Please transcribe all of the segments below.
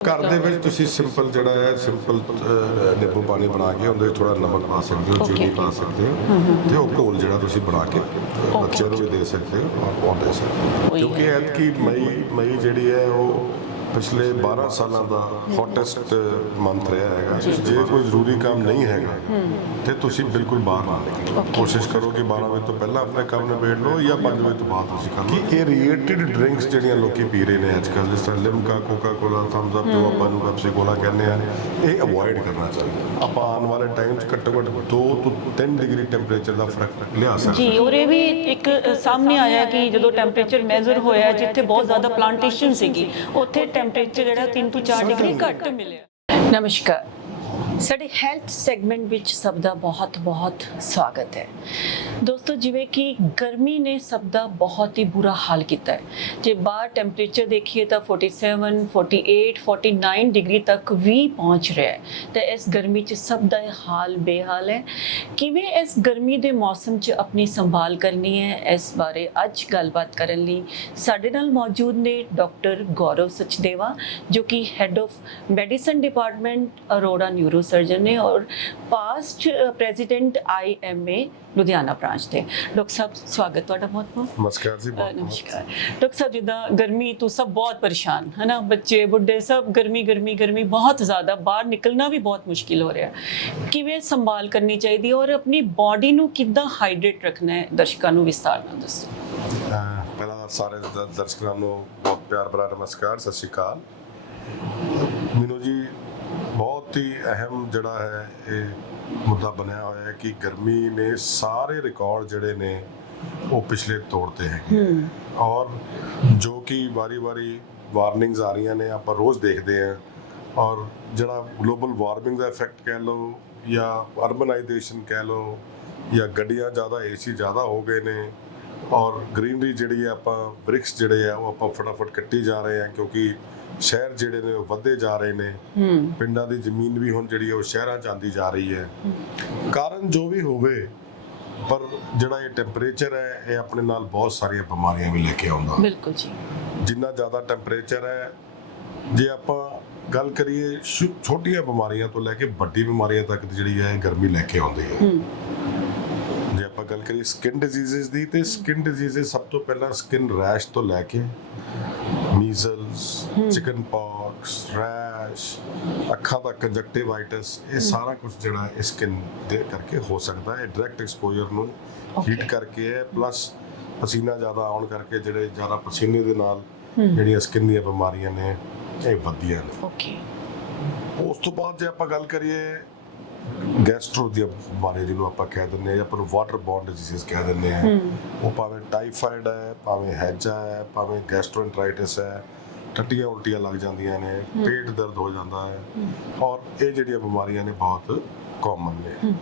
ਘਰ ਦੇ ਵਿੱਚ ਤੁਸੀਂ ਸਿੰਪਲ ਜਿਹੜਾ ਹੈ ਸਿੰਪਲ ਨਿੰਬੂ ਪਾਣੀ ਬਣਾ ਕੇ ਉਹਦੇ ਵਿੱਚ ਥੋੜਾ ਨਮਕ ਪਾ ਸਕਦੇ ਹੋ ਚੀਨੀ. ਪਾ ਸਕਦੇ ਹੋ ਤੇ ਉਹ ਘੋਲ ਜਿਹੜਾ ਤੁਸੀਂ ਬਣਾ ਕੇ ਬੱਚਿਆਂ ਨੂੰ ਵੀ ਦੇ ਸਕਦੇ ਹੋ ਔਰ ਉਹ ਦੇ ਸਕਦੇ ਹੋ। ਕਿਉਂਕਿ ਐਤਕੀ ਮਈ ਮਈ ਜਿਹੜੀ ਹੈ ਉਹ ਪਿਛਲੇ 12 ਸਾਲਾਂ ਦਾ ਹੌਟੈਸਟ ਮੰਥ ਰਿਹਾ ਹੈਗਾ। ਜੇ। ਕੋਈ ਜ਼ਰੂਰੀ ਕੰਮ ਨਹੀਂ ਹੈਗਾ ਤੇ ਤੁਸੀਂ ਬਿਲਕੁਲ ਬਾਹਰ ਨਾ ਨਿਕਲੋ. ਕੋਸ਼ਿਸ਼ ਕਰੋ ਕਿ 12 ਵਜੇ ਤੋਂ ਪਹਿਲਾਂ ਆਪਣੇ ਕੰਮ ਨਿਬੇੜ ਲਓ ਜਾਂ 5 ਵਜੇ ਤੋਂ ਬਾਅਦ ਤੁਸੀਂ ਕਰ ਲਓ। ਕਿ ਇਹ ਰੀਏਟਡ ਡਰਿੰਕਸ ਜਿਹੜੀਆਂ ਲੋਕੀ ਪੀ ਰਹੇ ਨੇ ਅੱਜ ਕੱਲ੍ਹ ਜਿਸ ਤਰ੍ਹਾਂ Limca Coca Cola Thums Up ਜੋ ਆਪਾਂ ਨੂੰ ਪੈਪਸੀ ਕੋਲਾ ਕਹਿੰਦੇ ਆ ਇਹ ਅਵੋਇਡ ਕਰਨਾ ਚਾਹੀਦਾ। ਆਪਾਂ ਆਉਣ ਵਾਲੇ ਟਾਈਮ 'ਚ ਘੱਟੋ ਘੱਟ 2 ਤੋਂ 3 ਡਿਗਰੀ ਟੈਂਪਰੇਚਰ ਦਾ ਫ਼ਰਕ ਲਿਆ ਸਕਦੇ ਜੀ ਔਰ ਇਹ ਵੀ ਇੱਕ ਸਾਹਮਣੇ ਆਇਆ ਕਿ ਜਦੋਂ ਟੈਂਪਰੇਚਰ ਮੈਜ਼ਰ ਹੋਇਆ ਜਿੱਥੇ ਬਹੁਤ ਜ਼ਿਆਦਾ ਪਲਾਂਟੇਸ਼ਨ ਸੀਗੀ ਉੱਥੇ ਟੈਂਪਰੇਚਰ ਜਿਹੜਾ 3 ਤੋਂ 4 ਡਿਗਰੀ ਘੱਟ ਮਿਲਿਆ। ਨਮਸਕਾਰ। ਸਾਡੇ ਹੈਲਥ ਸੈਗਮੈਂਟ ਵਿੱਚ ਸਭ ਦਾ ਬਹੁਤ-ਬਹੁਤ ਸਵਾਗਤ ਹੈ। ਦੋਸਤੋ, ਜਿਵੇਂ ਕਿ ਗਰਮੀ ਨੇ ਸਭ ਦਾ ਬਹੁਤ ਹੀ ਬੁਰਾ ਹਾਲ ਕੀਤਾ ਹੈ। ਜੇ ਬਾਹਰ ਟੈਂਪਰੇਚਰ ਦੇਖੀਏ ਤਾਂ 47 48 49 ਡਿਗਰੀ ਤੱਕ ਵੀ ਪਹੁੰਚ ਰਿਹਾ ਹੈ। ਤੇ ਇਸ ਗਰਮੀ 'ਚ ਸਭ ਦਾ ਇਹ ਹਾਲ ਬੇਹਾਲ ਹੈ। ਕਿਵੇਂ ਇਸ ਗਰਮੀ ਦੇ ਮੌਸਮ 'ਚ ਆਪਣੀ ਸੰਭਾਲ ਕਰਨੀ ਹੈ, ਇਸ ਬਾਰੇ ਅੱਜ ਗੱਲਬਾਤ ਕਰਨ ਲਈ ਸਾਡੇ ਨਾਲ ਮੌਜੂਦ ਨੇ ਡਾਕਟਰ ਗੌਰਵ ਸਚਦੇਵਾ, ਜੋ ਕਿ head of medicine department Arora neuro surgeon ਨੇ ਔਰ past president IMA Ludhiana branch ਦੇ ਡਾਕਟਰ ਸਾਹਿਬ ਸਵਾਗਤ ਤੁਹਾਡਾ ਬਹੁਤ ਬਹੁਤ। ਨਮਸਕਾਰ ਜੀ ਬਹੁਤ ਨਮਸਕਾਰ। ਡਾਕਟਰ ਸਾਹਿਬ ਜਿੱਦਾਂ ਗਰਮੀ ਤੋਂ ਸਭ ਬਹੁਤ ਪਰੇਸ਼ਾਨ ਹੈ ਨਾ ਬੱਚੇ ਬੁੱਢੇ ਸਭ ਗਰਮੀ ਗਰਮੀ ਗਰਮੀ ਬਹੁਤ ਜ਼ਿਆਦਾ। ਬਾਹਰ ਨਿਕਲਣਾ ਵੀ ਬਹੁਤ ਮੁਸ਼ਕਿਲ ਹੋ ਰਿਹਾ। ਕਿਵੇਂ ਸੰਭਾਲ ਕਰਨੀ ਚਾਹੀਦੀ ਔਰ ਆਪਣੀ ਬਾਡੀ ਨੂੰ ਕਿੱਦਾਂ ਹਾਈਡਰੇਟ ਰੱਖਣਾ ਹੈ? ਦਰਸ਼ਕਾਂ ਨੂੰ ਵਿਸਤਾਰ ਨਾਲ ਦੱਸੋ। ਪਹਿਲਾਂ ਸਾਰੇ ਦਰਸ਼ਕਾਂ ਨੂੰ ਬਹੁਤ ਪਿਆਰ ਭਰਾ ਨਮਸਕਾਰ ਸਤਿ ਸ਼੍ਰੀ ਅਕਾਲ। ਬਹੁਤ ਹੀ ਅਹਿਮ ਜਿਹੜਾ ਹੈ ਇਹ ਮੁੱਦਾ ਬਣਿਆ ਹੋਇਆ ਹੈ ਕਿ ਗਰਮੀ ਨੇ ਸਾਰੇ ਰਿਕਾਰਡ ਜਿਹੜੇ ਨੇ ਉਹ ਪਿਛਲੇ ਤੋੜਤੇ ਹੈਗੇ। ਔਰ ਜੋ ਕਿ ਵਾਰੀ-ਵਾਰੀ ਵਾਰਨਿੰਗਸ ਆ ਰਹੀਆਂ ਨੇ ਆਪਾਂ ਰੋਜ਼ ਦੇਖਦੇ ਹਾਂ। ਔਰ ਜਿਹੜਾ ਗਲੋਬਲ ਵਾਰਮਿੰਗ ਦਾ ਇਫੈਕਟ ਕਹਿ ਲਓ ਜਾਂ ਅਰਬਨਾਈਜੇਸ਼ਨ ਕਹਿ ਲਓ ਜਾਂ ਗੱਡੀਆਂ ਜ਼ਿਆਦਾ ਏਸੀ ਜ਼ਿਆਦਾ ਹੋ ਗਏ ਨੇ ਔਰ ਗ੍ਰੀਨਰੀ ਜਿਹੜੀ ਹੈ ਆਪਾਂ ਬ੍ਰਿਕਸ ਜਿਹੜੇ ਆ ਉਹ ਆਪਾਂ ਫਟਾਫਟ ਕੱਟੀ ਜਾ ਰਹੇ ਆ ਕਿਉਂਕਿ ਸ਼ਹਿਰ ਜਿਹੜੇ ਨੇ ਵੱਧਦੇ ਜਾ ਰਹੇ ਨੇ। ਪਿੰਡਾਂ ਦੀ ਜ਼ਮੀਨ ਵੀ ਹੁਣ ਜਿਹੜੀ ਉਹ ਸ਼ਹਿਰਾਂ 'ਚ ਆਉਂਦੀ ਜਾ ਰਹੀ ਹੈ। ਕਾਰਨ ਜੋ ਵੀ ਹੋਵੇ ਪਰ ਜਿਹੜਾ ਇਹ ਟੈਂਪਰੇਚਰ ਹੈ ਇਹ ਆਪਣੇ ਨਾਲ ਬਹੁਤ ਸਾਰੀਆਂ ਬਿਮਾਰੀਆਂ ਵੀ ਲੈ ਕੇ ਆਉਂਦਾ। ਬਿਲਕੁਲ ਜੀ। ਜਿੰਨਾ ਜ਼ਿਆਦਾ ਟੈਂਪਰੇਚਰ ਹੈ ਜੇ ਆਪਾਂ ਗੱਲ ਕਰੀਏ ਛੋਟੀਆਂ ਬਿਮਾਰੀਆਂ ਤੋਂ ਲੈ ਕੇ ਵੱਡੀ ਬਿਮਾਰੀਆਂ ਤੱਕ ਜਿਹੜੀ ਹੈ ਗਰਮੀ ਲੈ ਕੇ ਆਉਂਦੀ ਹੈ। ਗੱਲ ਕਰੀਏ ਸਕਿਨ ਡਿਜ਼ੀਜ਼ਸ ਦੀ ਤੇ ਸਕਿਨ ਡਿਜ਼ੀਜ਼ਸ ਸਭ ਤੋਂ ਪਹਿਲਾਂ ਸਕਿਨ ਰੈਸ਼ ਤੋਂ ਲੈ ਕੇ ਮੀਜ਼ਲਸ ਚਿਕਨ ਪੌਕਸ ਰੈਸ਼ ਅੱਖਾਂ ਦਾ ਕੰਜਕਟਿਵਾਈਟਸ ਇਹ ਸਾਰਾ ਕੁਝ ਜਿਹੜਾ ਹੈ ਸਕਿਨ ਦੇ ਕਰਕੇ ਹੋ ਸਕਦਾ ਹੈ। ਡਾਇਰੈਕਟ ਐਕਸਪੋਜ਼ਰ ਨੂੰ ਹੀਟ. ਕਰਕੇ ਹੈ ਪਲੱਸ ਪਸੀਨਾ ਜ਼ਿਆਦਾ ਆਉਣ ਕਰਕੇ ਜਿਹੜੇ ਜ਼ਿਆਦਾ ਪਸੀਨੇ ਦੇ ਨਾਲ ਜਿਹੜੀਆਂ ਸਕਿਨ ਦੀਆਂ ਬਿਮਾਰੀਆਂ ਨੇ ਇਹ ਵੱਧਦੀਆਂ ਨੇ। ਓਕੇ ਉਸ ਤੋਂ ਬਾਅਦ ਜੇ ਆਪਾਂ ਗੱਲ ਕਰੀਏ ਗੈਸਟ੍ਰੋ ਦੀ ਬਿਮਾਰੀ ਜਿਹਨੂੰ ਆਪਾਂ ਕਹਿ ਦਿੰਦੇ ਆ ਜਾਂ ਆਪਾਂ ਨੂੰ ਵਾਟਰ ਬੌਰਨ ਡਿਜ਼ੀਜ਼ ਕਹਿ ਦਿੰਦੇ ਆ ਉਹ ਭਾਵੇਂ ਟਾਈਫਾਇਡ ਹੈ ਭਾਵੇਂ ਹੈਜਾ ਹੈ ਭਾਵੇਂ ਗੈਸਟ੍ਰੋਐਂਟਰਾਈਟਿਸ ਹੈ ਟੱਟੀਆਂ ਉਲਟੀਆਂ ਲੱਗ ਜਾਂਦੀਆਂ ਨੇ ਪੇਟ ਦਰਦ ਹੋ ਜਾਂਦਾ ਹੈ। ਔਰ ਇਹ ਜਿਹੜੀਆਂ ਬਿਮਾਰੀਆਂ ਨੇ ਬਹੁਤ ਕਾਮਨ ਨੇ।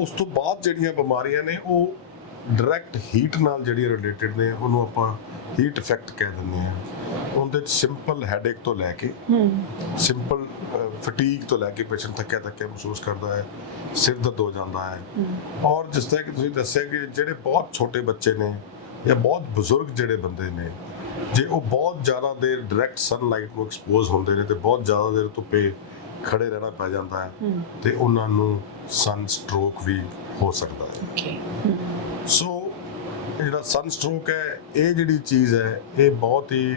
ਉਸ ਤੋਂ ਬਾਅਦ ਜਿਹੜੀਆਂ ਬਿਮਾਰੀਆਂ ਨੇ ਉਹ ਡਾਇਰੈਕਟ ਹੀਟ ਨਾਲ ਜਿਹੜੀਆਂ ਰਿਲੇਟਡ ਨੇ ਉਹਨੂੰ ਆਪਾਂ ਹੀਟ ਇਫੈਕਟ ਕਹਿ ਦਿੰਦੇ ਆ ਉਹਦੇ ਸਿੰਪਲ ਹੈਡੇਕ ਤੋਂ ਲੈ ਕੇ ਸਿੰਪਲ ਫਟੀਗ ਤੋਂ ਲੈ ਕੇ ਪੇਸ਼ੈਂਟ ਥੱਕਿਆ ਥੱਕਿਆ ਮਹਿਸੂਸ ਕਰਦਾ ਹੈ ਸਿਰ ਦਰਦ ਹੋ ਜਾਂਦਾ ਹੈ। ਔਰ ਜਿਸ ਤਰ੍ਹਾਂ ਕਿ ਤੁਸੀਂ ਦੱਸਿਆ ਕਿ ਜਿਹੜੇ ਬਹੁਤ ਛੋਟੇ ਬੱਚੇ ਨੇ ਜਾਂ ਬਹੁਤ ਬਜ਼ੁਰਗ ਜਿਹੜੇ ਬੰਦੇ ਨੇ ਜੇ ਉਹ ਬਹੁਤ ਜ਼ਿਆਦਾ ਦੇਰ ਡਾਇਰੈਕਟ ਸਨਲਾਈਟ ਨੂੰ ਐਕਸਪੋਜ਼ ਹੁੰਦੇ ਨੇ ਤੇ ਬਹੁਤ ਜ਼ਿਆਦਾ ਦੇਰ ਧੁੱਪੇ ਖੜੇ ਰਹਿਣਾ ਪੈ ਜਾਂਦਾ ਹੈ ਤੇ ਉਹਨਾਂ ਨੂੰ ਸਨ ਸਟ੍ਰੋਕ ਵੀ ਹੋ ਸਕਦਾ ਹੈ। ਸੋ ਜਿਹੜਾ ਸਨ ਸਟ੍ਰੋਕ ਹੈ ਇਹ ਜਿਹੜੀ ਚੀਜ਼ ਹੈ ਇਹ ਬਹੁਤ ਹੀ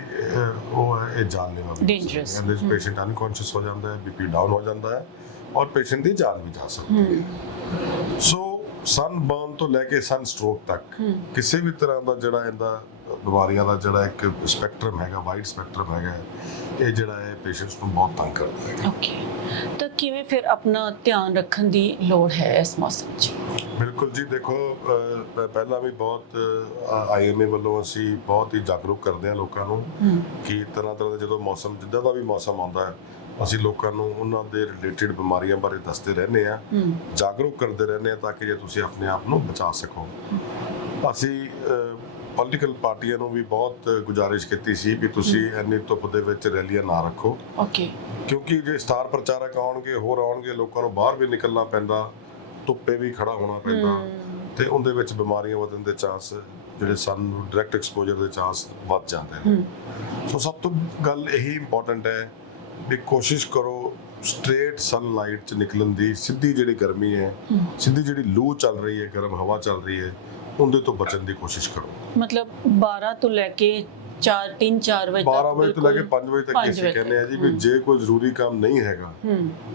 ਉਹ ਹੈ ਇਹ ਜਾਨਲੇਵਾ Dangerous. ਇਹਦੇ ਵਿੱਚ ਪੇਸ਼ੈਂਟ ਅਨਕੌਂਸ਼ੀਅਸ ਹੋ ਜਾਂਦਾ ਹੈ ਬੀਪੀ ਡਾਊਨ ਹੋ ਜਾਂਦਾ ਹੈ ਔਰ ਪੇਸ਼ੈਂਟ ਦੀ ਜਾਨ ਵੀ ਜਾ ਸਕਦੀ ਹੈ। ਸੋ ਸਨ ਬਰਨ ਤੋਂ ਲੈ ਕੇ ਸਨ ਸਟ੍ਰੋਕ ਤੱਕ ਕਿਸੇ ਵੀ ਤਰ੍ਹਾਂ ਦਾ ਜਿਹੜਾ ਇਹਦਾ ਬਿਮਾਰੀਆਂ ਦਾ ਜਿਹੜਾ ਇੱਕ ਸਪੈਕਟਰਮ ਹੈਗਾ ਵਾਈਡ ਸਪੈਕਟਰਮ ਹੈਗਾ ਇਹ ਜਿਹੜਾ ਹੈ ਪੇਸ਼ੈਂਟਸ ਨੂੰ ਬਹੁਤ ਤੰਗ ਕਰਦਾ ਹੈ। ਓਕੇ ਤਾਂ ਕਿਵੇਂ ਫਿਰ ਆਪਣਾ ਧਿਆਨ ਰੱਖਣ ਦੀ ਲੋੜ ਹੈ ਇਸ ਮੌਸਮ 'ਚ? ਬਿਲਕੁਲ ਜੀ ਦੇਖੋ ਪਹਿਲਾਂ ਵੀ ਬਹੁਤ ਆਈਐਮਏ ਵੱਲੋਂ ਅਸੀਂ ਬਹੁਤ ਹੀ ਜਾਗਰੂਕ ਕਰਦੇ ਹਾਂ ਲੋਕਾਂ ਨੂੰ ਕਿ ਤਰ੍ਹਾਂ ਤਰ੍ਹਾਂ ਦੇ ਜਦੋਂ ਮੌਸਮ ਜਿੱਦਾਂ ਦਾ ਵੀ ਮੌਸਮ ਆਉਂਦਾ ਹੈ ਅਸੀਂ ਲੋਕਾਂ ਨੂੰ ਉਹਨਾਂ ਦੇ ਰਿਲੇਟਡ ਬਿਮਾਰੀਆਂ ਬਾਰੇ ਦੱਸਦੇ ਰਹਿੰਦੇ ਆ ਜਾਗਰੂਕ ਕਰਦੇ ਰਹਿੰਦੇ ਆ ਤਾਂ ਕਿ ਜੇ ਤੁਸੀਂ ਆਪਣੇ ਆਪ ਨੂੰ ਬਚਾ ਸਕੋ। ਅਸੀਂ ਪੋਲੀਟੀਕਲ ਪਾਰਟੀਆਂ ਨੂੰ ਵੀ ਬਹੁਤ ਗੁਜ਼ਾਰਿਸ਼ ਕੀਤੀ ਸੀ ਕਿ ਤੁਸੀਂ ਇੰਨੀ ਧੁੱਪ ਦੇ ਵਿੱਚ ਰੈਲੀਆਂ ਨਾ ਰੱਖੋ। ਓਕੇ ਕਿਉਂਕਿ ਜੇ ਸਟਾਰ ਪ੍ਰਚਾਰਕ ਆਉਣਗੇ ਹੋਰ ਆਉਣਗੇ ਲੋਕਾਂ ਨੂੰ ਬਾਹਰ ਵੀ ਨਿਕਲਣਾ ਪੈਂਦਾ ਧੁੱਪੇ ਵੀ ਖੜਾ ਹੋਣਾ ਪੈਂਦਾ। ਤੇ ਉਹਦੇ ਵਿੱਚ ਬਿਮਾਰੀਆਂ ਵਧਣ ਦੇ ਚਾਂਸ ਜਿਹੜੇ ਸਾਨੂੰ ਡਾਇਰੈਕਟ ਐਕਸਪੋਜ਼ਰ ਦੇ ਚਾਂਸ ਵੱਧ ਜਾਂਦੇ ਨੇ। ਸੋ ਸਭ ਤੋਂ ਗੱਲ ਇਹੀ ਇੰਪੋਰਟੈਂਟ ਹੈ ਵੀ ਕੋਸ਼ਿਸ਼ ਕਰੋ ਸਟ੍ਰੇਟ ਸਨਲਾਈਟ ਚ ਨਿਕਲਣ ਦੀ। ਸਿੱਧੀ ਜਿਹੜੀ ਗਰਮੀ ਹੈ ਸਿੱਧੀ ਜਿਹੜੀ ਲੂ ਚੱਲ ਰਹੀ ਹੈ ਗਰਮ ਹਵਾ ਚੱਲ ਰਹੀ ਹੈ ਉਹਦੇ ਤੋਂ ਬਚਣ ਦੀ ਕੋਸ਼ਿਸ਼ ਕਰੋ। ਮਤਲਬ 12 ਤੋਂ ਲੈ ਕੇ 4 3 4 ਵਜੇ 12 ਵਜੇ ਤੋਂ ਲੈ ਕੇ ਬਿਲਕੁਲ 5 ਵਜੇ ਤੱਕ ਅਸੀਂ ਕਹਿੰਦੇ ਆ ਜੀ ਵੀ। ਜੇ ਕੋਈ ਜ਼ਰੂਰੀ ਕੰਮ ਨਹੀਂ ਹੈਗਾ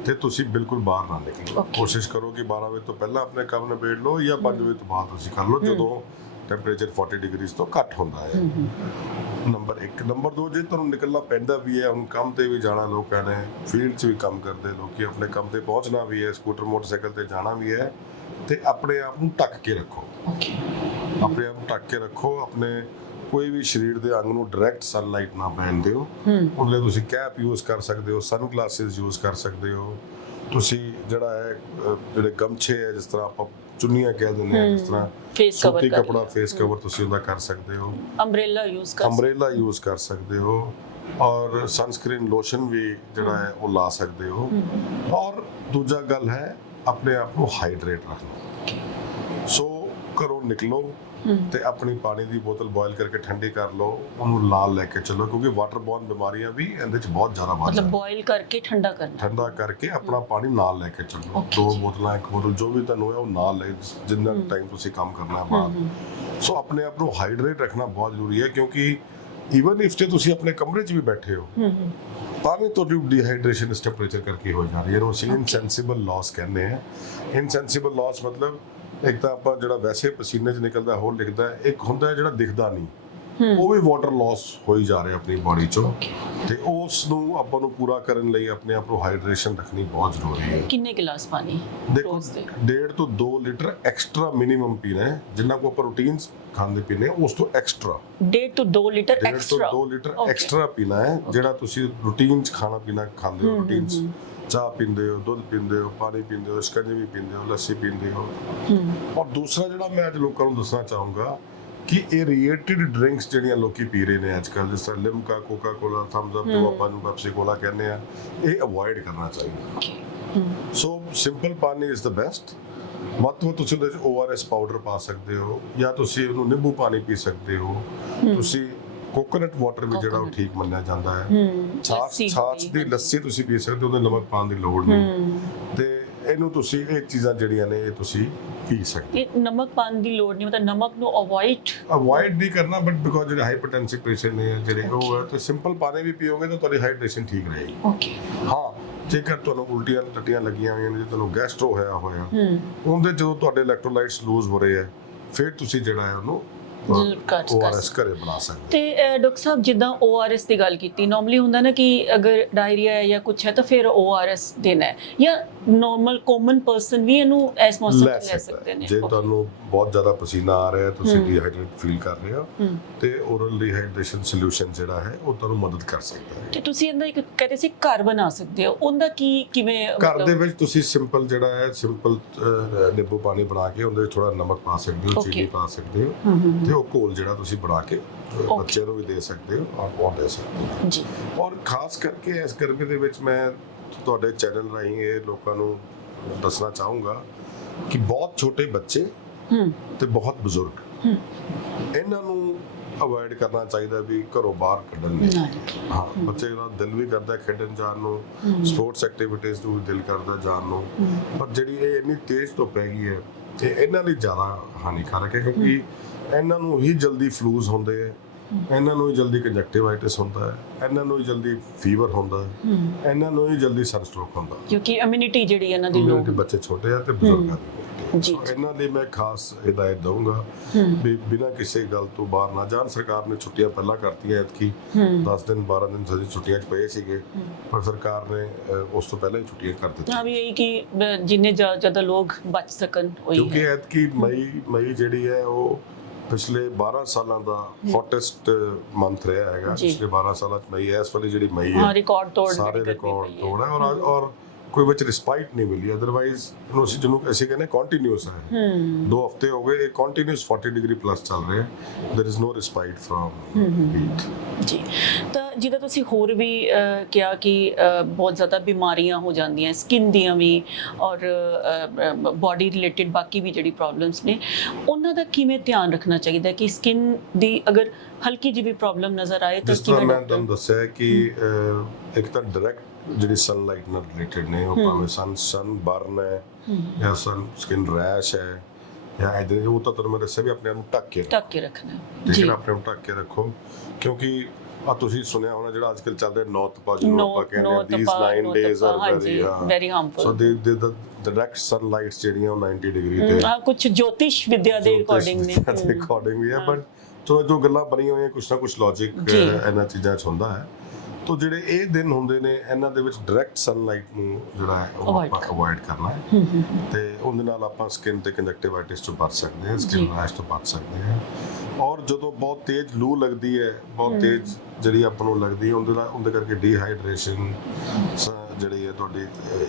ਤੇ ਤੁਸੀਂ ਬਿਲਕੁਲ ਬਾਹਰ ਨਾ ਨਿਕਲੋ. ਕੋਸ਼ਿਸ਼ ਕਰੋ ਕਿ 12 ਵਜੇ ਤੋਂ ਪਹਿਲਾਂ ਆਪਣੇ ਕੰਮ ਨਿਬੇੜ ਲਓ ਜਾਂ 5 ਵਜੇ ਤੋਂ ਬਾਅਦ ਤੁਸੀਂ ਕਰ ਲਓ ਜਦੋਂ ਟੈਂਪਰੇਚਰ 40 ਡਿਗਰੀ ਤੋਂ ਘੱਟ ਹੁੰਦਾ ਹੈ। ਨੰਬਰ 1 ਨੰਬਰ 2 ਜੇ ਤੁਹਾਨੂੰ ਨਿਕਲਣਾ ਪੈਂਦਾ ਵੀ ਹੈ ਹੁਣ ਕੰਮ ਤੇ ਵੀ ਜਾਣਾ ਲੋਕਾਂ ਨੇ ਫੀਲਡ 'ਚ ਵੀ ਕੰਮ ਕਰਦੇ ਲੋਕੀ ਆਪਣੇ ਕੰਮ ਤੇ ਪਹੁੰਚਣਾ ਵੀ ਹੈ ਸਕੂਟਰ ਮੋਟਰਸਾਈਕਲ ਤੇ ਜਾਣਾ ਵੀ ਹੈ ਤੇ ਆਪਣੇ ਆਪ ਨੂੰ ਢੱਕ ਕੇ ਰੱਖੋ। ਓਕੇ। ਆਪਣੇ ਆਪ ਢੱਕ ਕੇ ਰੱਖੋ ਆਪਣੇ ਕੋਈ ਵੀ ਸਰੀਰ ਦੇ ਅੰਗ ਨੂੰ ਡਾਇਰੈਕਟ ਸਨਲਾਈਟ ਨਾ ਪੈਣ ਦਿਓ। ਹੂੰ। ਉਹਦੇ ਲਈ ਤੁਸੀਂ ਕੈਪ ਯੂਜ਼ ਕਰ ਸਕਦੇ ਹੋ ਸਨ ਗਲਾਸਿਸ ਯੂਜ਼ ਕਰ ਸਕਦੇ ਹੋ। ਤੁਸੀਂ ਜਿਹੜਾ ਹੈ ਜਿਹੜੇ ਗਮਛੇ ਹੈ ਜਿਸ ਤਰ੍ਹਾਂ ਆਪਾਂ ਚੁੰਨੀਆਂ ਕਹਿ ਦਿੰਦੇ ਆ ਜਿਸ ਤਰ੍ਹਾਂ ਫੇਸ ਕਵਰ ਕਰ ਕਪੜਾ ਫੇਸ ਕਵਰ ਤੁਸੀਂ ਉਹਦਾ ਕਰ ਸਕਦੇ ਹੋ। ਅੰਬ੍ਰੇਲਾ ਯੂਜ਼ ਕਰ ਅੰਬ੍ਰੇਲਾ ਯੂਜ਼ ਕਰ ਸਕਦੇ ਹੋ। ਔਰ ਸਨਸਕ੍ਰੀਨ ਲੋਸ਼ਨ ਵੀ ਜਿਹੜਾ ਹੈ ਉਹ ਲਾ ਸਕਦੇ ਹੋ। ਔਰ ਦੂਜਾ ਗੱਲ ਹੈ ਆਪਣੇ ਆਪ ਨੂੰ ਹਾਈਡਰੇਟ ਰੱਖਣਾ। ਸੋ ਘਰੋਂ ਨਿਕਲੋ ਤੇ ਆਪਣੀ ਪਾਣੀ ਦੀ ਬੋਤਲ ਬੋਇਲ ਕਰਕੇ ਠੰਡੀ ਕਰ ਲਓ ਉਹਨੂੰ ਨਾਲ ਲੈ ਕੇ ਚੱਲੋ ਕਿਉਂਕਿ ਵਾਟਰ ਬੋਰਨ ਬਿਮਾਰੀਆਂ ਵੀ ਇਹਦੇ ਚ ਬਹੁਤ ਜ਼ਿਆਦਾ ਵੱਧ ਮਤਲਬ ਬੋਇਲ ਕਰਕੇ ਠੰਡਾ ਕਰਨਾ। ਠੰਡਾ ਕਰਕੇ ਆਪਣਾ ਪਾਣੀ ਨਾਲ ਲੈ ਕੇ ਚੱਲੋ. ਦੋ ਬੋਤਲਾਂ ਇੱਕ ਬੋਤਲ ਜੋ ਵੀ ਤੁਹਾਨੂੰ ਹੈ ਉਹ ਨਾਲ ਲੈ ਜਿੰਨਾ। ਟਾਈਮ ਤੁਸੀਂ ਕੰਮ ਕਰਨਾ ਹੈ ਬਾਅਦ। ਸੋ ਆਪਣੇ ਆਪ ਨੂੰ ਹਾਈਡਰੇਟ ਰੱਖਣਾ ਬਹੁਤ ਜ਼ਰੂਰੀ ਹੈ ਕਿਉਂਕਿ ਈਵਨ ਇਫ ਜੇ ਤੁਸੀਂ ਆਪਣੇ ਕਮਰੇ 'ਚ ਵੀ ਬੈਠੇ ਹੋ ਤਾਂ ਵੀ ਤੁਹਾਡੀ ਡੀਹਾਈਡਰੇਸ਼ਨ ਇਸ ਟੈਂਪਰੇਚਰ ਕਰਕੇ ਹੋ ਜਾ ਰਹੀ ਹੈ ਅਸੀਂ Okay. ਇਨਸੈਂਸੀਬਲ ਲਾਸ ਕਹਿੰਦੇ ਆ ਇਨਸੈਂਸੀਬਲ ਲਾਸ ਮਤਲਬ ਇੱਕ ਤਾਂ ਆਪਾਂ ਜਿਹੜਾ ਵੈਸੇ ਪਸੀਨੇ 'ਚ ਨਿਕਲਦਾ ਹੋਰ ਲਿਖਦਾ ਇੱਕ ਹੁੰਦਾ ਹੈ ਜਿਹੜਾ ਦਿਖਦਾ ਨਹੀਂ। ਉਹ ਵੀ ਵਾਟਰ ਲਾਸ ਹੋਈ ਜਾ ਰਿਹਾ ਆਪਣੀ ਬਾਡੀ 'ਚੋਂ. ਤੇ ਉਸ ਨੂੰ ਆਪਾਂ ਨੂੰ ਪੂਰਾ ਕਰਨ ਲਈ ਆਪਣੇ ਆਪ ਨੂੰ ਹਾਈਡਰੇਸ਼ਨ ਰੱਖਣੀ ਬਹੁਤ ਜ਼ਰੂਰੀ ਹੈ। ਕਿੰਨੇ ਗਿਲਾਸ ਪਾਣੀ? ਦੇਖੋ ਰੋਜ਼ ਦੇ ਡੇਢ ਤੋਂ 2 ਲੀਟਰ ਐਕਸਟਰਾ ਮਿਨੀਮਮ ਪੀਣਾ ਹੈ ਜਿੰਨਾ ਕੋ ਆਪਾਂ ਰੂਟੀਨ ਖਾਂਦੇ ਪੀਨੇ ਉਸ ਤੋਂ ਐਕਸਟਰਾ ਡੇਢ ਤੋਂ 2 ਲੀਟਰ ਡੇਢ ਤੋਂ ਐਕਸਟਰਾ 2 ਲੀਟਰ. ਐਕਸਟਰਾ ਪੀਣਾ ਹੈ ਜਿਹੜਾ ਤੁਸੀਂ ਰੂਟੀਨ ਚ ਖਾਣਾ ਪੀਣਾ ਖਾਂਦੇ ਹੋ ਰੂਟੀਨ ਚ ਚਾਹ ਪੀਂਦੇ ਹੋ ਦੁੱਧ ਪੀਂਦੇ ਹੋ ਪਾਣੀ ਪੀਂਦੇ ਹੋ ਸ਼ਿਕੰਜਵੀ ਪੀਂਦੇ ਹੋ ਲੱਸੀ ਪੀਂਦੇ ਹੋ। ਔਰ ਦੂਸਰਾ ਜਿਹੜਾ ਮੈਂ ਅੱਜ ਲੋਕਾਂ ਨੂੰ ਦੱਸਣਾ ਚਾਹੂੰਗਾ ਕਿ ਇਹ ਰੀਏਟਡ ਡਰਿੰਕਸ ਜਿਹੜੀਆਂ ਲੋਕੀ ਪੀ ਰਹੇ ਨੇ ਅੱਜ ਕੱਲ੍ਹ ਜਿਸ ਤਰ੍ਹਾਂ Limca Coca Cola Thums Up ਜੋ। ਆਪਾਂ ਨੂੰ ਪੈਪਸੀ ਕੋਲਾ ਕਹਿੰਦੇ ਆ ਇਹ ਅਵੋਇਡ ਕਰਨਾ ਚਾਹੀਦਾ। So simple pani is the best ਵੱਧ ਤੁਸੀਂ ਉਹਦੇ ਚ ORS ਪਾਊਡਰ ਪਾ ਸਕਦੇ ਹੋ ਜਾਂ ਤੁਸੀਂ ਉਹਨੂੰ ਨਿੰਬੂ ਪਾਣੀ ਪੀ ਸਕਦੇ ਹੋ। ਤੁਸੀਂ ਕੋਕੋਨਟ ਵਾਟਰ ਵੀ ਜਿਹੜਾ ਉਹ. ਠੀਕ ਮੰਨਿਆ ਜਾਂਦਾ ਹੈ। ਛਾਛ ਛਾਛ ਦੀ ਲੱਸੀ ਤੁਸੀਂ ਪੀ ਸਕਦੇ ਹੋ ਉਹਦੇ ਨਮਕ ਪਾਉਣ ਦੀ ਲੋੜ ਨਹੀਂ। ਤੇ ਇਹਨੂੰ ਤੁਸੀਂ ਇਹ ਚੀਜ਼ਾਂ ਜਿਹੜੀਆਂ ਨੇ ਇਹ ਤੁਸੀਂ ਪੀ ਸਕਦੇ ਇਹ ਨਮਕ ਪਾਣ ਦੀ ਲੋੜ ਨਹੀਂ ਮਤਲਬ ਨਮਕ ਨੂੰ ਅਵੋਇਡ ਅਵੋਇਡ ਨਹੀਂ ਕਰਨਾ ਬਟ ਬਿਕੋਜ਼ ਜਿਹੜੇ ਹਾਈਪਰਟੈਂਸਿਵ ਪੇਸ਼ੈਂਟ ਨੇ ਜਿਹੜੇ ਉਹ ਹੈ ਤੇ ਸਿੰਪਲ ਪਾਣੀ ਵੀ ਪੀਓਗੇ ਤਾਂ ਤੁਹਾਡੀ ਹਾਈਡਰੇਸ਼ਨ ਠੀਕ ਰਹੇਗੀ। ਓਕੇ ਹਾਂ ਜੇਕਰ ਤੁਹਾਨੂੰ ਉਲਟੀਆਂ ਟੱਟੀਆਂ ਲੱਗੀਆਂ ਹੋਈਆਂ ਨੇ ਜੇ ਤੁਹਾਨੂੰ ਗੈਸਟ੍ਰੋ ਹੋਇਆ ਹੋਇਆ ਉਹਦੇ ਜਦੋਂ ਤੁਹਾਡੇ ਇਲੈਕਟ੍ਰੋਲਾਈਟਸ ਲੂਜ਼ ਹੋ ਰਹੇ ਆ ਫਿਰ ਤੁਸੀਂ ਜਿਹੜਾ ਹੈ ਉਹਨੂੰ ਜ਼ਰੂਰ ਕਰ- ORS ਘਰੇ ਬਣਾ ਸਕਦੇ। ਤੇ ਅਹ, ਡਾਕਟਰ ਸਾਹਿਬ ਜਿੱਦਾਂ ORS ਦੀ ਗੱਲ ਕੀਤੀ ਨਾਰਮਲੀ ਹੁੰਦਾ ਨਾ ਕਿ ਅਗਰ ਡਾਇਰੀਆ ਹੈ ਜਾਂ ਕੁਝ ਹੈ ਤਾਂ ਫਿਰ ORS ਦੇਣਾ ਹੈ ਜਾਂ ਨਾਰਮਲ ਕਾਮਨ ਪਰਸਨ ਵੀ ਇਹਨੂੰ ਇਸ ਮੌਸਮ ਲੈ ਤੇ ਲੈ ਸਕਦਾ ਸਕਦੇ ਹੈ। ਨੇ ਜੇ ਤੁਹਾਨੂੰ ਬਹੁਤ ਜ਼ਿਆਦਾ ਪਸੀਨਾ ਆ ਰਿਹਾ ਹੈ ਤੁਸੀਂ। ਡੀਹਾਈਡਰੇਟ ਫੀਲ ਕਰ ਰਹੇ ਹੋ। ਤੇ ਓਰਲ ਡੀਹਾਈਡਰੇਸ਼ਨ ਸੋਲੂਸ਼ਨ ਜਿਹੜਾ ਹੈ ਉਹ ਤੁਹਾਨੂੰ ਮਦਦ ਕਰ ਸਕਦਾ ਹੈ ਤੇ ਤੁਸੀਂ ਇਹਦਾ ਇੱਕ ਕਹਿੰਦੇ ਸੀ ਘਰ ਬਣਾ ਸਕਦੇ ਹੋ ਉਹਦਾ ਕੀ ਕਿਵੇਂ ਘਰ ਦੇ ਵਿੱਚ ਤੁਸੀਂ ਸਿੰਪਲ ਜਿਹੜਾ ਹੈ ਸਿੰਪਲ ਨਿੰਬੂ ਪਾਣੀ ਬਣਾ ਕੇ ਉਹਦੇ ਵਿੱਚ ਥੋੜਾ ਨਮਕ ਪਾ ਸਕਦੇ ਹੋ Okay. ਚੀਨੀ ਪਾ ਸਕਦੇ ਹੋ ਤੇ ਉਹ ਘੋਲ ਜਿਹੜਾ ਤੁਸੀਂ ਬਣਾ ਕੇ ਅਹ, ਬੱਚੇ ਨੂੰ ਵੀ ਦੇ ਸਕਦੇ ਹੋ ਔਰ ਉਹ ਦੇ ਸਕਦੇ ਹੋ ਜੀ ਔਰ ਖਾਸ ਕਰਕੇ ਇਸ ਗਰਮੀ ਦੇ ਵਿੱਚ ਮੈਂ ਤੁਹਾਡੇ ਚੈਨਲ ਰਾਹੀਂ ਇਹ ਲੋਕਾਂ ਨੂੰ ਦੱਸਣਾ ਚਾਹੂੰਗਾ ਕਿ ਬਹੁਤ ਛੋਟੇ ਬੱਚੇ ਤੇ ਬਹੁਤ ਬਜ਼ੁਰਗ। ਇਹਨਾਂ ਨੂੰ ਅਵੋਇਡ ਕਰਨਾ ਚਾਹੀਦਾ ਵੀ ਘਰੋਂ ਬਾਹਰ ਕੱਢਣ ਲਈ। ਨਾ। ਹਾਂ ਬੱਚੇ ਦਾ ਦਿਲ ਵੀ ਕਰਦਾ ਖੇਡਣ ਜਾਣ ਨੂੰ ਸਪੋਰਟਸ ਐਕਟੀਵਿਟੀਜ਼ ਨੂੰ ਦਿਲ ਕਰਦਾ ਜਾਣ ਨੂੰ। ਪਰ ਜਿਹੜੀ ਇਹ ਇੰਨੀ ਤੇਜ਼ ਧੁੱਪ ਹੈਗੀ ਹੈ ਇਹ ਇਹਨਾਂ ਲਈ ਜ਼ਿਆਦਾ ਹਾਨੀਕਾਰਕ ਹੈ ਕਿਉਂਕਿ ਇਹਨਾਂ ਨੂੰ ਹੀ ਜਲਦੀ ਫਲੂਜ਼ ਹੁੰਦੇ ਹੈ। ਇਹਨਾਂ ਨੂੰ ਜਲਦੀ ਕੰਜਕਟਿਵਾਈਟਿਸ ਹੁੰਦਾ ਹੈ ਇਹਨਾਂ ਨੂੰ ਜਲਦੀ ਫੀਵਰ ਹੁੰਦਾ ਹੈ ਇਹਨਾਂ ਨੂੰ ਹੀ ਜਲਦੀ ਸਨਸਟ੍ਰੋਕ ਹੁੰਦਾ ਹੈ। ਕਿਉਂਕਿ ਇਮਿਊਨਿਟੀ ਜਿਹੜੀ ਇਹਨਾਂ ਦੀ ਲੋਕ ਬੱਚੇ ਛੋਟੇ ਆ ਤੇ ਬਜ਼ੁਰਗਾਂ ਦੀ ਜੀ, ਇਹਨਾਂ ਲਈ ਮੈਂ ਖਾਸ ਹਦਾਇਤ ਦਊਂਗਾ ਵੀ ਬਿਨਾਂ ਕਿਸੇ ਗੱਲ ਤੋਂ ਬਾਹਰ ਨਾ ਜਾਣ। ਸਰਕਾਰ ਨੇ ਛੁੱਟੀਆਂ ਪਹਿਲਾਂ ਕਰਤੀਆਂ ਐਤਕੀ। ਹਮ 10 ਦਿਨ 12 ਦਿਨ ਸਦੀ ਛੁੱਟੀਆਂ 'ਚ ਪਏ ਸੀਗੇ। ਪਰ ਸਰਕਾਰ ਨੇ ਉਸ ਤੋਂ ਪਹਿਲਾਂ ਹੀ ਛੁੱਟੀਆਂ ਕਰ ਦਿੱਤੀਆਂ। ਹਾਂ ਵੀ ਇਹੀ ਕਿ ਜਿੰਨੇ ਜ਼ਿਆਦਾ ਲੋਕ ਬਚ ਸਕਣ ਉਹੀ ਕਿਉਂਕਿ ਐਤਕੀ ਮਈ ਮਈ ਜਿਹੜੀ ਹੈ ਉਹ ਪਿਛਲੇ 12 ਸਾਲਾਂ ਦਾ ਹੌਟੈਸਟ ਮੰਥ ਰਿਹਾ ਹੈਗਾ। ਪਿਛਲੇ 12 ਸਾਲਾਂ 'ਚ ਮਈ ਇਸ ਵਾਲੀ ਜਿਹੜੀ ਮਈ ਹਾਂ ਹੈ ਰਿਕਾਰਡ ਤੋੜ ਸਾਰੇ ਰਿਕਾਰਡ ਤੋੜ ਹੈ। ਔਰ ਔਰ ਕੋਈ ਵਿੱਚ ਰਿਸਪਾਈਟ ਨਹੀਂ ਮਿਲੀ ਅਦਰਵਾਈਜ਼ ਇਹਨੂੰ ਅਸੀਂ ਜਿਹਨੂੰ ਅਸੀਂ ਕਹਿੰਦੇ ਕੰਟੀਨਿਊਸ ਹੈ ਹਮ ਦੋ ਹਫ਼ਤੇ ਹੋ ਗਏ ਇਹ ਕੰਟੀਨਿਊਸ 40 ਡਿਗਰੀ ਪਲੱਸ ਚੱਲ ਰਿਹਾ there is no respite from heat ਜੀ ਤਾਂ ਜਿਹਦਾ ਤੁਸੀਂ ਹੋਰ ਵੀ ਅਹ, ਕਿਹਾ ਕਿ ਅਹ, ਬਹੁਤ ਜ਼ਿਆਦਾ ਬਿਮਾਰੀਆਂ ਹੋ ਜਾਂਦੀਆਂ ਸਕਿਨ ਦੀਆਂ ਵੀ ਔਰ ਬਾਡੀ ਰਿਲੇਟਡ ਬਾਕੀ ਵੀ ਜਿਹੜੀ ਪ੍ਰੋਬਲਮਸ ਨੇ ਉਹਨਾਂ ਦਾ ਕਿਵੇਂ ਧਿਆਨ ਰੱਖਣਾ ਚਾਹੀਦਾ ਕਿ ਸਕਿਨ ਦੀ ਅਗਰ ਹਲਕੀ ਜਿਹੀ ਵੀ ਪ੍ਰੋਬਲਮ ਨਜ਼ਰ ਆਏ ਤਾਂ ਜਿਸ ਤਰ੍ਹਾਂ ਕਿਵੇਂ ਮੈਂ ਤੁਹਾਨੂੰ ਦੱਸਿਆ ਹੈ ਕਿ ਅਹ, ਇੱਕ ਤਾਂ ਡਾਇਰੈਕਟ ਜਿਹੜੀ ਸਨਲਾਈਟ ਨਾਲ ਰਿਲੇਟਡ ਨੇ ਉਹ ਭਾਵੇਂ ਸਨ ਸਨ ਬਰਨ ਹੈ ਜਾਂ ਸਨ ਸਕਿਨ ਰੈਸ਼ ਹੈ ਜਾਂ ਇਦਾਂ ਉਹ ਤਾਂ ਤੁਹਾਨੂੰ ਮੈਂ ਦੱਸਿਆ ਵੀ ਆਪਣੇ ਆਪ ਨੂੰ ਢੱਕ ਕੇ ਢੱਕ ਕੇ ਰੱਖਣਾ। ਜੀ। ਆਪਣੇ ਆਪ ਨੂੰ ਢੱਕ ਕੇ ਰੱਖੋ ਕਿਉਂਕਿ ਆ ਤੁਸੀਂ ਸੁਣਿਆ ਹੋਣਾ ਜਿਹੜਾ ਅੱਜਕੱਲ ਚੱਲ ਰਿਹਾ ਨੌ ਤਪਾ ਜਿਹਨੂੰ ਆਪਾਂ ਕਹਿੰਦੇ ਤਪਾ 9 ਨੋ days ਤਪਾ are ਹਾਂਜੀ very very so harmful the the the direct ਸਨਲਾਈਟਸ ਜਿਹੜੀਆਂ ਉਹ 90 ਡਿਗਰੀ ਤੇ ਆ ਕੁਝ ਜੋਤਿਸ਼ ਵਿਦਿਆ ਦੇ ਅਕੋਰਡਿੰਗ ਨੇ। ਅਕੋਰਡਿੰਗ ਵੀ ਹੈ ਬਟ ਜੋ ਜੋ ਗੱਲਾਂ ਬਣੀਆਂ ਹੋਈਆਂ ਕੁਛ ਨਾ ਕੁਛ ਲੌਜੀਕ। ਇਹਨਾਂ ਚੀਜ਼ਾਂ 'ਚ ਹੁੰਦਾ ਹੈ। ਤੋ ਜਿਹੜੇ ਇਹ ਦਿਨ ਹੁੰਦੇ ਨੇ ਇਹਨਾਂ ਦੇ ਵਿੱਚ ਡਾਇਰੈਕਟ ਸਨਲਾਈਟ ਨੂੰ ਜਿਹੜਾ ਹੈ ਉਹ ਆਪਾਂ ਅਵੋਇਡ ਕਰਨਾ ਹੈ ਤੇ ਉਹਦੇ ਨਾਲ ਆਪਾਂ ਸਕਿਨ ਤੇ ਕੰਜਕਟਿਵਾਈਟਿਸ ਤੋਂ ਬਚ ਸਕਦੇ ਹਾਂ। ਸਕਿਨ ਰੈਸ਼ ਤੋਂ ਬਚ ਸਕਦੇ ਹਾਂ ਔਰ ਜਦੋਂ ਬਹੁਤ ਤੇਜ਼ ਲੂ ਲੱਗਦੀ ਹੈ ਬਹੁਤ ਤੇਜ਼ ਜਿਹੜੀ ਆਪਾਂ ਨੂੰ ਲੱਗਦੀ ਹੈ ਉਹਦੇ ਨਾਲ ਉਹਦੇ ਕਰਕੇ ਡੀਹਾਈਡਰੇਸ਼ਨ ਜਿਹੜੀ ਹੈ ਤੁਹਾਡੀ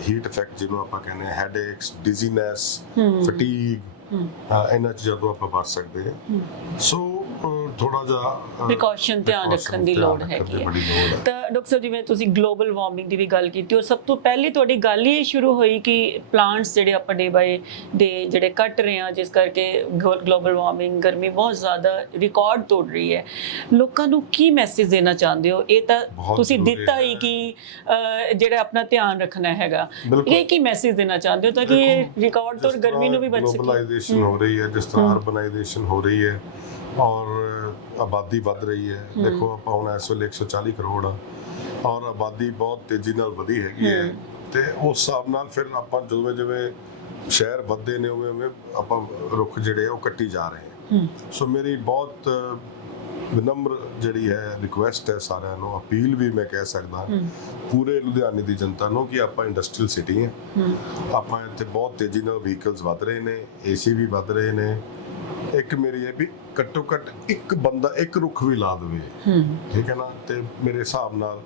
ਹੀਟ ਇਫੈਕਟ ਜਿਹਨੂੰ ਆਪਾਂ ਕਹਿੰਦੇ ਹਾਂ ਹੈਡੇਕਸ ਡਿਜ਼ੀਨੈਸ। ਫਟੀਗ। ਇਹਨਾਂ ਚੀਜ਼ਾਂ ਤੋਂ ਆਪਾਂ ਬਚ ਸਕਦੇ ਹਾਂ ਸੋ ਥੋੜਾ ਜਿਹਾ Precaution ਧਿਆਨ ਰੱਖਣ ਦੀ ਲੋੜ ਹੈਗੀ ਹੈ। ਤਾਂ ਡਾਕਟਰ ਸਾਹਿਬ ਜਿਵੇਂ ਤੁਸੀਂ ਗਲੋਬਲ ਵਾਰਮਿੰਗ ਦੀ ਵੀ ਗੱਲ ਕੀਤੀ ਔਰ ਸਭ ਤੋਂ ਪਹਿਲੀ ਤੁਹਾਡੀ ਗੱਲ ਹੀ ਸ਼ੁਰੂ ਹੋਈ ਕਿ ਪਲਾਂਟਸ ਜਿਹੜੇ ਆਪਾਂ ਡੇ ਬਾਏ ਡੇ ਜਿਹੜੇ ਕੱਟ ਰਹੇ ਆ ਜਿਸ ਕਰਕੇ ਗਲੋਬਲ ਵਾਰਮਿੰਗ ਗਰਮੀ ਬਹੁਤ ਜ਼ਿਆਦਾ ਰਿਕਾਰਡ ਤੋੜ ਰਹੀ ਹੈ। ਲੋਕਾਂ ਨੂੰ ਕੀ ਮੈਸੇਜ ਦੇਣਾ ਚਾਹੁੰਦੇ ਹੋ? ਇਹ ਤਾਂ ਤੁਸੀਂ ਦਿੱਤਾ ਹੀ। ਕਿ ਜਿਹੜਾ ਆਪਣਾ ਧਿਆਨ ਰੱਖਣਾ ਹੈਗਾ। ਇਹ ਕੀ ਮੈਸੇਜ ਦੇਣਾ ਚਾਹੁੰਦੇ ਹੋ ਤਾਂ ਕਿ ਇਹ ਰਿਕਾਰਡ ਤੋਂ ਜਿਸ ਗਰਮੀ ਨੂੰ ਵੀ ਬਚ ਸਕੇ? ਗਲੋਬਲਾਈਜੇਸ਼ਨ ਹੋ ਰਹੀ ਹੈ ਜਿਸ ਤਰ੍ਹਾਂ ਅਰਬਨਾਈਜੇਸ਼ਨ ਹੋ ਰਹੀ ਹੈ ਔਰ ਆਬਾਦੀ ਵੱਧ ਰਹੀ ਹੈ। ਦੇਖੋ ਆਪਾਂ ਹੁਣ ਇਸ ਵੇਲੇ 140 ਕਰੋੜ ਆ ਔਰ ਆਬਾਦੀ ਬਹੁਤ ਤੇਜ਼ੀ ਨਾਲ ਵਧੀ ਹੈਗੀ ਹੈ। ਤੇ ਉਸ ਹਿਸਾਬ ਨਾਲ ਫਿਰ ਆਪਾਂ ਜਿਵੇਂ ਜਿਵੇਂ ਸ਼ਹਿਰ ਵੱਧਦੇ ਨੇ ਉਵੇਂ ਉਵੇਂ ਆਪਾਂ ਰੁੱਖ ਜਿਹੜੇ ਆ ਉਹ ਕੱਟੀ ਜਾ ਰਹੇ ਹਾਂ। ਸੋ ਮੇਰੀ ਬਹੁਤ ਵਿਨਮਰ ਜਿਹੜੀ ਹੈ ਰਿਕੁਐਸਟ ਹੈ ਸਾਰਿਆਂ ਨੂੰ ਅਪੀਲ ਵੀ ਮੈਂ ਕਹਿ ਸਕਦਾ ਪੂਰੇ ਲੁਧਿਆਣੇ ਦੀ ਜਨਤਾ ਨੂੰ ਕਿ ਆਪਾਂ ਇੰਡਸਟਰੀਅਲ ਸਿਟੀ ਹੂੰ। ਆਪਾਂ ਇੱਥੇ ਬਹੁਤ ਤੇਜ਼ੀ ਨਾਲ ਵਹੀਕਲਸ ਵੱਧ ਰਹੇ ਨੇ ਏਸੀ ਵੀ ਵੱਧ ਰਹੇ ਨੇ। ਇੱਕ ਮੇਰੀ ਇਹ ਵੀ ਘੱਟੋ ਘੱਟ ਇੱਕ ਬੰਦਾ ਇੱਕ ਰੁੱਖ ਵੀ ਲਾ ਦੇਵੇ। ਹੂੰ। ਠੀਕ ਹੈ ਨਾ? ਤੇ ਮੇਰੇ ਹਿਸਾਬ ਨਾਲ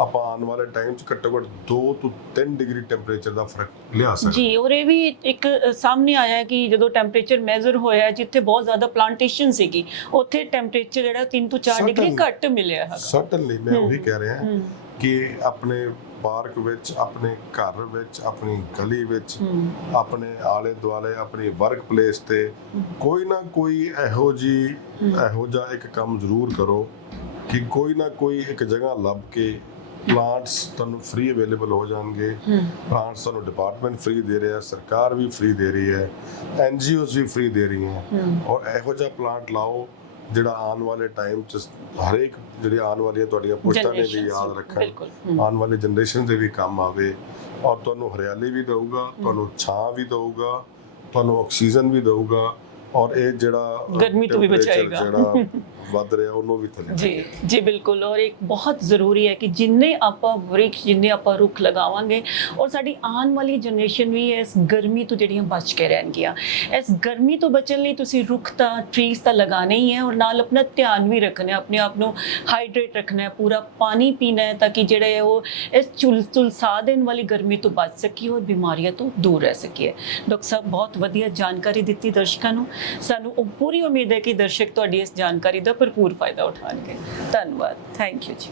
ਆਪਾਂ ਆਉਣ ਵਾਲੇ ਟਾਈਮ 'ਚ ਘੱਟੋ ਘੱਟ 2 ਤੋਂ 3 ਡਿਗਰੀ ਟੈਂਪਰੇਚਰ ਦਾ ਫ਼ਰਕ ਲਿਆ ਸਕਦੇ ਜੀ ਔਰ ਇਹ ਵੀ ਇੱਕ ਸਾਹਮਣੇ ਆਇਆ ਕਿ ਜਦੋਂ ਟੈਂਪਰੇਚਰ ਮੈਜ਼ਰ ਹੋਇਆ ਜਿੱਥੇ ਬਹੁਤ ਜ਼ਿਆਦਾ ਪਲਾਂਟੇਸ਼ਨ ਸੀਗੀ। ਉੱਥੇ ਟੈਂਪਰੇਚਰ ਜਿਹੜਾ 3 ਤੋਂ 4 ਡਿਗਰੀ. ਘੱਟ ਮਿਲਿਆ ਹੈਗਾ। ਸਰਟਨਲੀ ਮੈਂ ਉਹੀ ਕਹਿ ਰਿਹਾ। ਹੂੰ। ਕਿ ਆਪਣੇ ਪਾਰਕ ਵਿੱਚ ਆਪਣੇ ਘਰ ਵਿੱਚ ਆਪਣੀ ਗਲੀ ਵਿੱਚ ਆਪਣੇ ਆਲੇ ਦੁਆਲੇ ਆਪਣੀ ਵਰਕ ਪਲੇਸ ਤੇ ਕੋਈ ਨਾ ਕੋਈ ਇਹੋ ਜੀ ਇਹੋ ਜਿਹਾ ਇੱਕ ਕੰਮ ਜ਼ਰੂਰ ਕਰੋ ਕਿ ਕੋਈ ਨਾ ਕੋਈ ਇੱਕ ਜਗ੍ਹਾ ਲੱਭ ਕੇ ਪਲਾਂਟਸ ਤੁਹਾਨੂੰ ਫ੍ਰੀ ਅਵੇਲੇਬਲ ਹੋ ਜਾਣਗੇ। ਪਲਾਂਟਸ ਤੁਹਾਨੂੰ ਡਿਪਾਰਟਮੈਂਟ ਫ੍ਰੀ ਦੇ ਰਿਹਾ ਸਰਕਾਰ ਵੀ ਫ੍ਰੀ ਦੇ ਰਹੀ ਹੈ ਐਨਜੀਓਜ਼ ਵੀ ਫ੍ਰੀ ਦੇ ਰਹੀਆਂ। ਹੂੰ। ਔਰ ਇਹੋ ਜਿਹਾ ਪਲਾਂਟ ਲਾਓ ਜਿਹੜਾ ਆਉਣ ਵਾਲੇ ਟਾਈਮ ਚ ਹਰੇਕ ਜਿਹੜੀ ਆਉਣ ਵਾਲੀਆਂ ਤੁਹਾਡੀਆਂ ਪੁਸ਼ਤਾਂ ਨੇ ਵੀ ਯਾਦ ਰੱਖਣ। ਆਉਣ ਵਾਲੀ ਜਨਰੇਸ਼ਨ ਦੇ ਵੀ ਕੰਮ ਆਵੇ ਔਰ ਤੁਹਾਨੂੰ ਹਰਿਆਲੀ ਵੀ ਦਊਗਾ ਤੁਹਾਨੂੰ ਛਾਂ ਵੀ ਦਊਗਾ ਤੁਹਾਨੂੰ ਆਕਸੀਜਨ ਵੀ ਦਊਗਾ ਔਰ ਇਹ ਜਿਹੜਾ ਗਰਮੀ ਤੋਂ ਵੀ ਬਚਾਏਗਾ। ਜਿਹੜਾ ਵੱਧ ਰਿਹਾ ਉਹਨੂੰ ਵੀ ਥੱਲੇ ਜੀ ਜੀ ਬਿਲਕੁਲ। ਔਰ ਇੱਕ ਬਹੁਤ ਜ਼ਰੂਰੀ ਹੈ ਕਿ ਜਿੰਨੇ ਆਪਾਂ ਵ੍ਰਿਕਸ਼ ਜਿੰਨੇ ਆਪਾਂ ਰੁੱਖ ਲਗਾਵਾਂਗੇ ਔਰ ਸਾਡੀ ਆਉਣ ਵਾਲੀ ਜਨਰੇਸ਼ਨ ਵੀ ਇਸ ਗਰਮੀ ਤੋਂ ਜਿਹੜੀਆਂ ਬਚ ਕੇ ਰਹਿਣਗੀਆਂ। ਇਸ ਗਰਮੀ ਤੋਂ ਬਚਣ ਲਈ ਤੁਸੀਂ ਰੁੱਖ ਤਾਂ ਟਰੀਜ਼ ਤਾਂ ਲਗਾਣੇ ਹੀ ਹੈ ਔਰ ਨਾਲ ਆਪਣਾ ਧਿਆਨ ਵੀ ਰੱਖਣਾ ਹੈ ਆਪਣੇ ਆਪ ਨੂੰ ਹਾਈਡਰੇਟ ਰੱਖਣਾ ਹੈ ਪੂਰਾ ਪਾਣੀ ਪੀਣਾ ਹੈ ਤਾਂ ਕਿ ਜਿਹੜੇ ਉਹ ਇਸ ਚੁਲ ਚੁਲਸਾ ਦੇਣ ਵਾਲੀ ਗਰਮੀ ਤੋਂ ਬਚ ਸਕੀਏ ਔਰ ਬਿਮਾਰੀਆਂ ਤੋਂ ਦੂਰ ਰਹਿ ਸਕੀਏ। ਡਾਕਟਰ ਸਾਹਿਬ ਬਹੁਤ ਵਧੀਆ ਜਾਣਕਾਰੀ ਦਿੱਤੀ ਦਰਸ਼ਕਾਂ ਨੂੰ। ਸਾਨੂੰ ਪੂਰੀ ਉਮੀਦ ਹੈ ਕਿ ਦਰਸ਼ਕ ਤੁਹਾਡੀ ਇਸ ਜਾਣਕਾਰੀ ਦਾ ਭਰਪੂਰ ਫਾਇਦਾ ਉਠਾਉਣਗੇ। ਧੰਨਵਾਦ। ਥੈਂਕ ਯੂ ਜੀ।